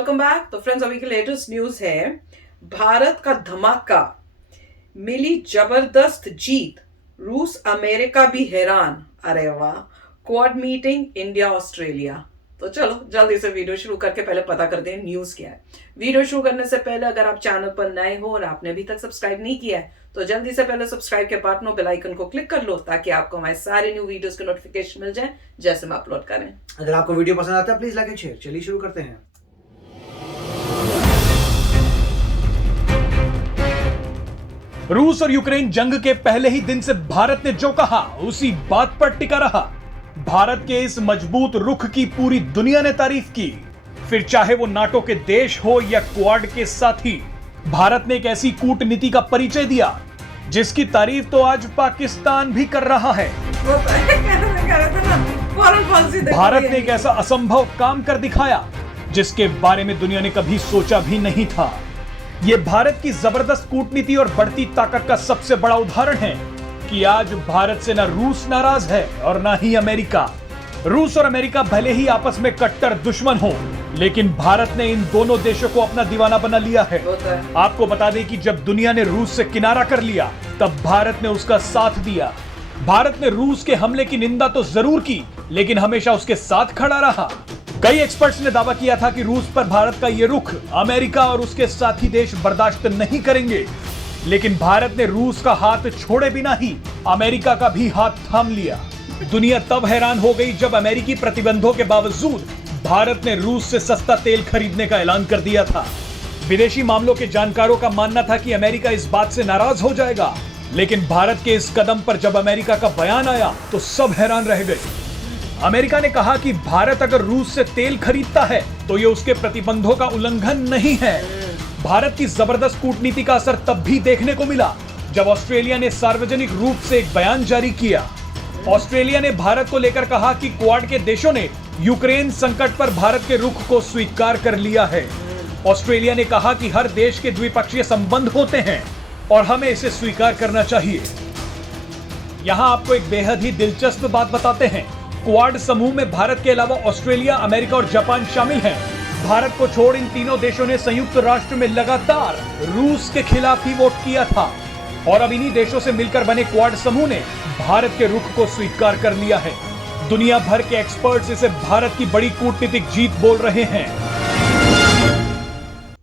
Welcome back. तो friends, अभी की लेटेस्ट न्यूज है, भारत का धमाका, मिली जबरदस्त जीत, रूस अमेरिका भी हैरान। अरे वाह, क्वाड मीटिंग इंडिया ऑस्ट्रेलिया। तो चलो जल्दी से वीडियो शुरू करके पहले पता करते हैं न्यूज क्या है। वीडियो शुरू करने से पहले अगर आप चैनल पर नए हो और आपने अभी तक सब्सक्राइब नहीं किया है तो जल्दी से पहले सब्सक्राइब के बटन बेल आइकन को क्लिक कर लो ताकि आपको हमारे सारे न्यू वीडियोस के नोटिफिकेशन मिल जाए जैसे हम अपलोड करें। अगर आपको वीडियो पसंद आता है प्लीज लाइक एंड शेयर। चलिए शुरू करते हैं। रूस और यूक्रेन जंग के पहले ही दिन से भारत ने जो कहा उसी बात पर टिका रहा। भारत के इस मजबूत रुख की पूरी दुनिया ने तारीफ की, फिर चाहे वो नाटो के देश हो या क्वाड के साथी। भारत ने एक ऐसी कूटनीति का परिचय दिया जिसकी तारीफ तो आज पाकिस्तान भी कर रहा है। भारत ने एक ऐसा असंभव काम कर दिखाया जिसके बारे में दुनिया ने कभी सोचा भी नहीं था। यह भारत की जबरदस्त कूटनीति और बढ़ती ताकत का सबसे बड़ा उदाहरण है कि आज भारत से ना रूस नाराज है और ना ही अमेरिका। रूस और अमेरिका भले ही आपस में कट्टर दुश्मन हो, लेकिन भारत ने इन दोनों देशों को अपना दीवाना बना लिया है। आपको बता दें कि जब दुनिया ने रूस से किनारा कर लिया तब भारत ने उसका साथ दिया। भारत ने रूस के हमले की निंदा तो जरूर की, लेकिन हमेशा उसके साथ खड़ा रहा। कई एक्सपर्ट्स ने दावा किया था कि रूस पर भारत का यह रुख अमेरिका और उसके साथी देश बर्दाश्त नहीं करेंगे, लेकिन भारत ने रूस का हाथ छोड़े बिना ही अमेरिका का भी हाथ थाम लिया। दुनिया तब हैरान हो गई जब अमेरिकी प्रतिबंधों के बावजूद भारत ने रूस से सस्ता तेल खरीदने का ऐलान कर दिया था। विदेशी मामलों के जानकारों का मानना था कि अमेरिका इस बात से नाराज हो जाएगा, लेकिन भारत के इस कदम पर जब अमेरिका का बयान आया तो सब हैरान रह गए। अमेरिका ने कहा कि भारत अगर रूस से तेल खरीदता है तो ये उसके प्रतिबंधों का उल्लंघन नहीं है। भारत की जबरदस्त कूटनीति का असर तब भी देखने को मिला जब ऑस्ट्रेलिया ने सार्वजनिक रूप से एक बयान जारी किया। ऑस्ट्रेलिया ने भारत को लेकर कहा कि क्वाड के देशों ने यूक्रेन संकट पर भारत के रुख को स्वीकार कर लिया है। ऑस्ट्रेलिया ने कहा कि हर देश के द्विपक्षीय संबंध होते हैं और हमें इसे स्वीकार करना चाहिए। यहां आपको एक बेहद ही दिलचस्प बात बताते हैं। क्वाड समूह में भारत के अलावा ऑस्ट्रेलिया, अमेरिका और जापान शामिल हैं। भारत को छोड़ इन तीनों देशों ने संयुक्त राष्ट्र में लगातार रूस के खिलाफ ही वोट किया था और अब इन्हीं देशों से मिलकर बने क्वाड समूह ने भारत के रुख को स्वीकार कर लिया है। दुनिया भर के एक्सपर्ट्स इसे भारत की बड़ी कूटनीतिक जीत बोल रहे हैं।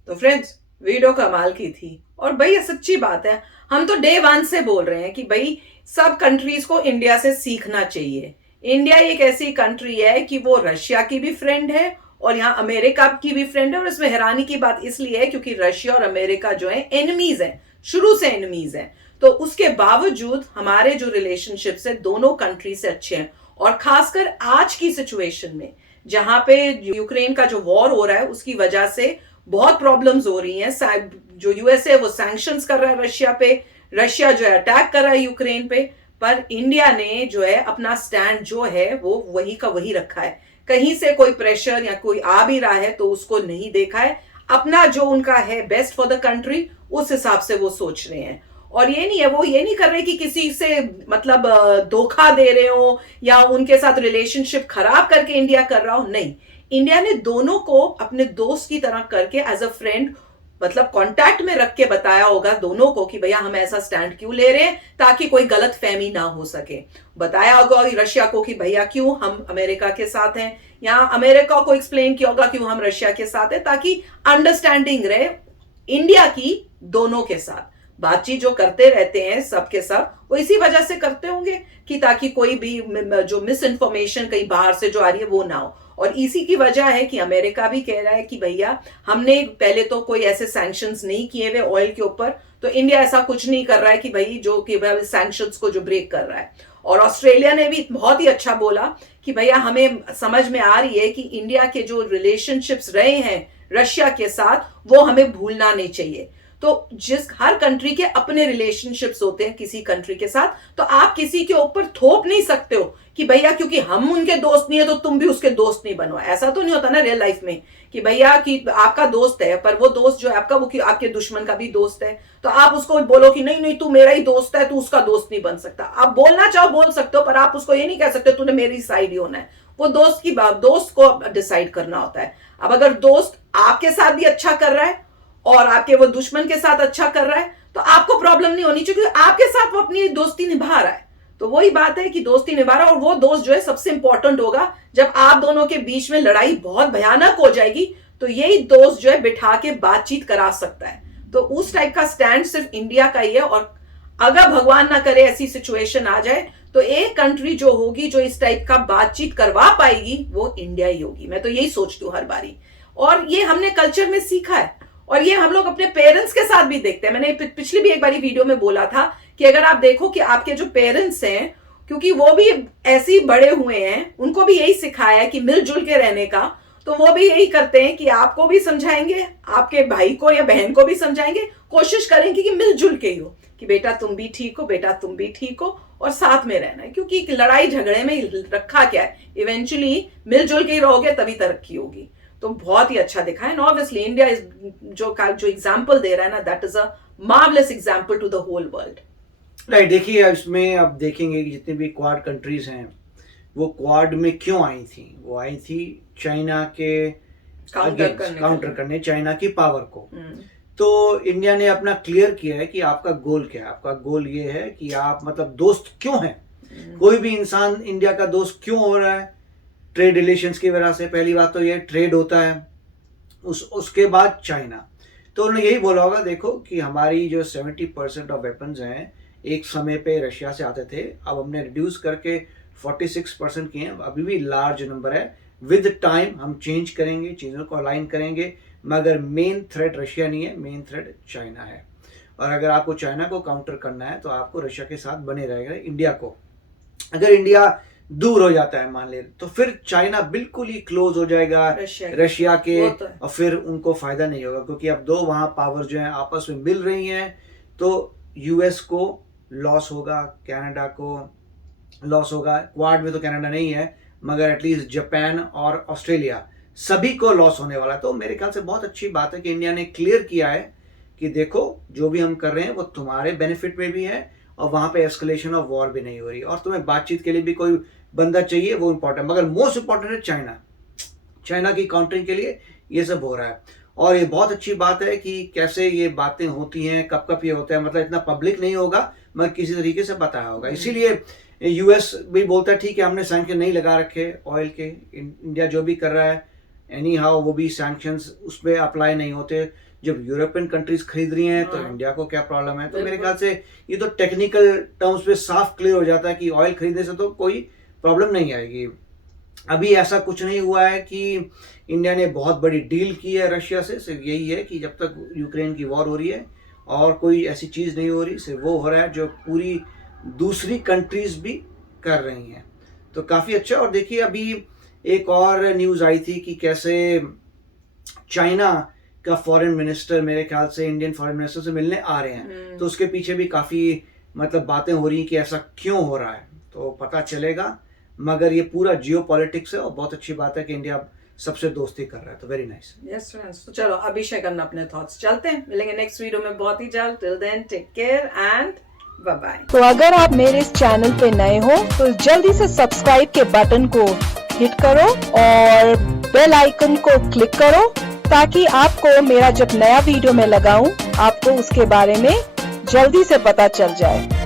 तो फ्रेंड्स, वीडियो कमाल की थी और भाई ये सच्ची बात है। हम तो डे वन से बोल रहे हैं कि भाई सब कंट्रीज को इंडिया से सीखना चाहिए। इंडिया एक ऐसी कंट्री है कि वो रशिया की भी फ्रेंड है और यहाँ अमेरिका की भी फ्रेंड है। और इसमें हैरानी की बात इसलिए है क्योंकि रशिया और अमेरिका जो है एनिमीज हैं, शुरू से एनिमीज हैं। तो उसके बावजूद हमारे जो रिलेशनशिप्स है दोनों कंट्री से अच्छे हैं। और खासकर आज की सिचुएशन में जहां पे यूक्रेन का जो वॉर हो रहा है उसकी वजह से बहुत प्रॉब्लम्स हो रही हैं। जो यूएसए वो सैंक्शंस कर रहा है रशिया पे, रशिया जो है अटैक कर रहा है यूक्रेन पे, पर इंडिया ने जो है अपना स्टैंड जो है वो वही का वही रखा है। कहीं से कोई प्रेशर या कोई आ भी रहा है तो उसको नहीं देखा है। अपना जो उनका है बेस्ट फॉर द कंट्री उस हिसाब से वो सोच रहे हैं। और ये नहीं है, वो ये नहीं कर रहे कि किसी से मतलब धोखा दे रहे हो या उनके साथ रिलेशनशिप खराब करके इंडिया कर रहा हो। नहीं, इंडिया ने दोनों को अपने दोस्त की तरह करके एज अ फ्रेंड मतलब कांटेक्ट में रख के बताया होगा दोनों को कि भैया हम ऐसा स्टैंड क्यों ले रहे हैं ताकि कोई गलत फहमी ना हो सके। बताया होगा रशिया को कि भैया क्यों हम अमेरिका के साथ हैं, या अमेरिका को एक्सप्लेन किया होगा क्यों हम रशिया के साथ हैं, ताकि अंडरस्टैंडिंग रहे इंडिया की दोनों के साथ। बातचीत जो करते रहते हैं सबके सब वो इसी वजह से करते होंगे कि ताकि कोई भी जो मिस इन्फॉर्मेशन कहीं बाहर से जो आ रही है वो ना हो। और इसी की वजह है कि अमेरिका भी कह रहा है कि भैया हमने पहले तो कोई ऐसे सैंक्शंस नहीं किए हुए ऑयल के ऊपर, तो इंडिया ऐसा कुछ नहीं कर रहा है कि भाई जो कि सैंक्शंस को जो ब्रेक कर रहा है। और ऑस्ट्रेलिया ने भी बहुत ही अच्छा बोला कि भैया हमें समझ में आ रही है कि इंडिया के जो रिलेशनशिप्स रहे हैं रशिया के साथ वो हमें भूलना नहीं चाहिए। तो जिस हर कंट्री के अपने रिलेशनशिप्स होते हैं किसी कंट्री के साथ, तो आप किसी के ऊपर थोप नहीं सकते हो कि भैया क्योंकि हम उनके दोस्त नहीं है तो तुम भी उसके दोस्त नहीं बनो। ऐसा तो नहीं होता ना रियल लाइफ में कि भैया कि आपका दोस्त है पर वो दोस्त जो है आपका वो आपके दुश्मन का भी दोस्त है, तो आप उसको बोलो कि नहीं नहीं तू मेरा ही दोस्त है, तू उसका दोस्त नहीं बन सकता। आप बोलना चाहो बोल सकते हो पर आप उसको ये नहीं कह सकते तूने मेरी साइड ही होना है। वो दोस्त को डिसाइड करना होता है। अब अगर दोस्त आपके साथ भी अच्छा कर रहा है और आपके वो दुश्मन के साथ अच्छा कर रहा है तो आपको प्रॉब्लम नहीं होनी चाहिए, क्योंकि आपके साथ वो अपनी दोस्ती निभा रहा है। तो वही बात है कि दोस्ती निभा रहा है, और वो दोस्त जो है सबसे इंपॉर्टेंट होगा। जब आप दोनों के बीच में लड़ाई बहुत भयानक हो जाएगी तो यही दोस्त जो है बिठा के बातचीत करा सकता है। तो उस टाइप का स्टैंड सिर्फ इंडिया का ही है, और अगर भगवान ना करे ऐसी सिचुएशन आ जाए तो एक कंट्री जो होगी जो इस टाइप का बातचीत करवा पाएगी वो इंडिया ही होगी। मैं तो यही सोचती हूँ हर बारी, और ये हमने कल्चर में सीखा है, और ये हम लोग अपने पेरेंट्स के साथ भी देखते हैं। मैंने पिछली भी एक बारी वीडियो में बोला था कि अगर आप देखो कि आपके जो पेरेंट्स हैं, क्योंकि वो भी ऐसे ही बड़े हुए हैं, उनको भी यही सिखाया है कि मिलजुल के रहने का, तो वो भी यही करते हैं कि आपको भी समझाएंगे, आपके भाई को या बहन को भी समझाएंगे, कोशिश करेंगे कि मिलजुल के ही हो, कि बेटा तुम भी ठीक हो, बेटा तुम भी ठीक हो, और साथ में रहना है। क्योंकि लड़ाई झगड़े में रखा क्या है, इवेंचुअली मिलजुल के ही रहोगे तभी तरक्की होगी। तो बहुत ही अच्छा दिखा है। ऑब्वियसली इंडिया इज जो एग्जाम्पल दे रहा है ना, that is a marvellous example to the whole world. Right, देखिए इसमें आप देखेंगे कि जितने भी क्वाड कंट्रीज हैं वो क्वाड में क्यों आई थी। वो आई थी चाइना के काउंटर करने चाइना की पावर को। तो इंडिया ने अपना क्लियर किया है कि आपका गोल क्या है। आपका गोल ये है कि आप मतलब दोस्त क्यों हैं, कोई भी इंसान इंडिया का दोस्त क्यों हो रहा है, ट्रेड रिलेशंस की वजह से। पहली बात तो ये ट्रेड होता है, उसके बाद चाइना। तो उन्होंने यही बोला होगा, देखो कि हमारी जो 70% ऑफ वेपन्स हैं एक समय पे रशिया से आते थे, अब हमने रिड्यूस करके 46% किए हैं। अभी भी लार्ज नंबर है, विद टाइम हम चेंज करेंगे, चीज़ों को अलाइन करेंगे, मगर मेन थ्रेट रशिया नहीं है, मेन थ्रेट चाइना है। और अगर आपको चाइना को काउंटर करना है तो आपको रशिया के साथ बने रहेगा इंडिया को। अगर इंडिया दूर हो जाता है मान ले, तो फिर चाइना बिल्कुल ही क्लोज हो जाएगा रशिया के, और फिर उनको फायदा नहीं होगा, क्योंकि अब दो वहाँ पावर जो है आपस में मिल रही हैं। तो यूएस को लॉस होगा, कनाडा को लॉस होगा। क्वाड में तो कनाडा नहीं है, मगर एटलीस्ट जापान और ऑस्ट्रेलिया सभी को लॉस होने वाला है। तो मेरे ख्याल से बहुत अच्छी बात है कि इंडिया ने क्लियर किया है कि देखो जो भी हम कर रहे हैं वो तुम्हारे बेनिफिट में भी है, और वहाँ पे एस्केलेशन ऑफ वॉर भी नहीं हो रही, और तुम्हें बातचीत के लिए भी कोई बंदा चाहिए, वो इंपॉर्टेंट। मगर मोस्ट इंपॉर्टेंट है चाइना की काउंटरिंग के लिए ये सब हो रहा है। और ये बहुत अच्छी बात है कि कैसे ये बातें होती हैं, कब कब ये होता है, मतलब इतना पब्लिक नहीं होगा मगर किसी तरीके से बताया होगा। इसीलिए यूएस भी बोलता है ठीक है हमने सैंक्शन नहीं लगा रखे ऑयल के, इंडिया जो भी कर रहा है एनी हाउ वो भी सैंक्शंस उस पर अप्लाई नहीं होते। जब यूरोपियन कंट्रीज खरीद रही हैं तो इंडिया को क्या प्रॉब्लम है। तो मेरे ख्याल से ये तो टेक्निकल टर्म्स पे साफ क्लियर हो जाता है कि ऑयल खरीदने से तो कोई प्रॉब्लम नहीं आएगी। अभी ऐसा कुछ नहीं हुआ है कि इंडिया ने बहुत बड़ी डील की है रशिया से। सिर्फ यही है कि जब तक यूक्रेन की वॉर हो रही है और कोई ऐसी चीज़ नहीं हो रही, सिर्फ वो हो रहा है जो पूरी दूसरी कंट्रीज भी कर रही हैं। तो काफ़ी अच्छा। और देखिए अभी एक और न्यूज़ आई थी कि कैसे चाइना का फॉरेन मिनिस्टर मेरे ख्याल से इंडियन फॉरेन मिनिस्टर से मिलने आ रहे हैं। तो उसके पीछे भी काफ़ी मतलब बातें हो रही हैं कि ऐसा क्यों हो रहा है, तो पता चलेगा। मगर ये पूरा जियो पॉलिटिक्स है और बहुत अच्छी बात है कि इंडिया सबसे दोस्ती कर रहा है। तो वेरी नाइस। यस फ्रेंड्स, तो चलो अभी शेयर करना अपने थॉट्स। चलते हैं, मिलेंगे नेक्स्ट वीडियो में बहुत ही जल्द। Till then take care and bye bye. तो अगर आप मेरे इस चैनल पे नए हो तो जल्दी से सब्सक्राइब के बटन को हिट करो और बेल आइकन को क्लिक करो, ताकि आपको मेरा जब नया वीडियो मैं लगाऊं आपको उसके बारे में जल्दी से पता चल जाए।